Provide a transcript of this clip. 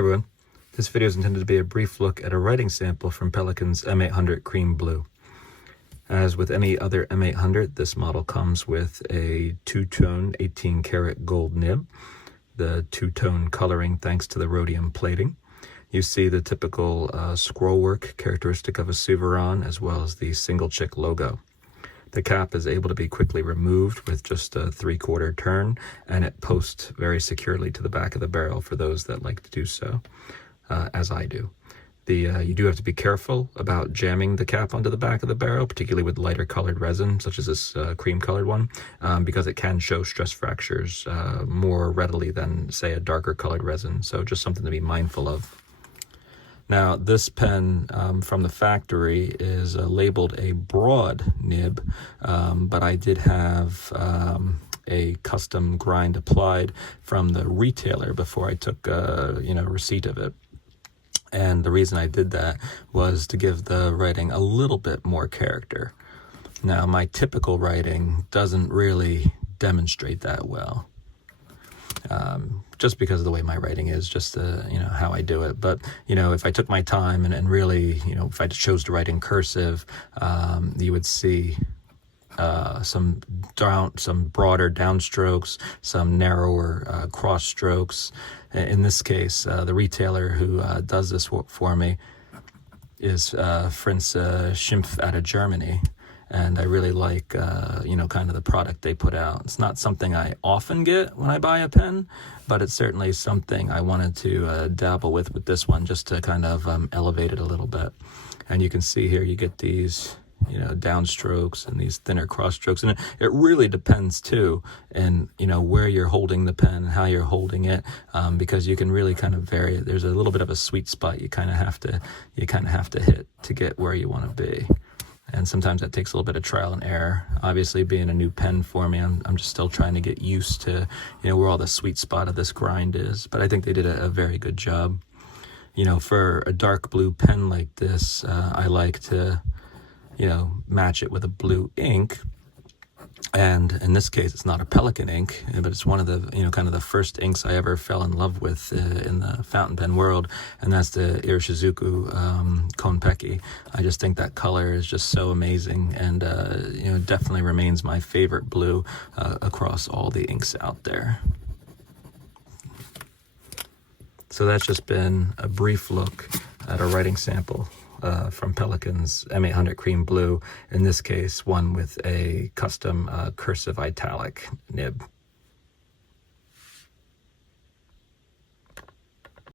everyone, this video is intended to be a brief look at a writing sample from Pelikan's M800 Cream Blue. As with any other M800, this model comes with a two-tone 18-karat gold nib, the two-tone coloring thanks to the rhodium plating. You see the typical scrollwork characteristic of a Suveron, as well as the single chick logo. The cap is able to be quickly removed with just a 3/4 turn, and it posts very securely to the back of the barrel for those that like to do so, as I do. You do have to be careful about jamming the cap onto the back of the barrel, particularly with lighter colored resin, such as this cream colored one, because it can show stress fractures more readily than, say, a darker colored resin. So just something to be mindful of. Now, this pen from the factory is labeled a broad nib, but I did have a custom grind applied from the retailer before I took receipt of it. And the reason I did that was to give the writing a little bit more character. Now, my typical writing doesn't really demonstrate that well. Just because of the way my writing is, just how I do it. But if I took my time and really, if I chose to write in cursive, you would see some broader downstrokes, some narrower cross strokes. In this case, the retailer who does this for me is Prinz Schimpf out of Germany. And I really like, kind of the product they put out. It's not something I often get when I buy a pen, but it's certainly something I wanted to dabble with this one, just to kind of elevate it a little bit. And you can see here, you get these, downstrokes and these thinner cross strokes. And it really depends too, and where you're holding the pen and how you're holding it, because you can really kind of vary it. There's a little bit of a sweet spot you kind of have to hit to get where you want to be. And sometimes that takes a little bit of trial and error. Obviously, being a new pen for me, I'm just still trying to get used to, where all the sweet spot of this grind is. But I think they did a very good job. For a dark blue pen like this, I like to, match it with a blue ink. And in this case, it's not a Pelikan ink, but it's one of the, kind of the first inks I ever fell in love with in the fountain pen world, and that's the Irishizuku Kon-Peki. I just think that color is just so amazing, and definitely remains my favorite blue across all the inks out there. So that's just been a brief look at a writing sample from Pelikan's M800 Cream Blue, in this case one with a custom cursive italic nib.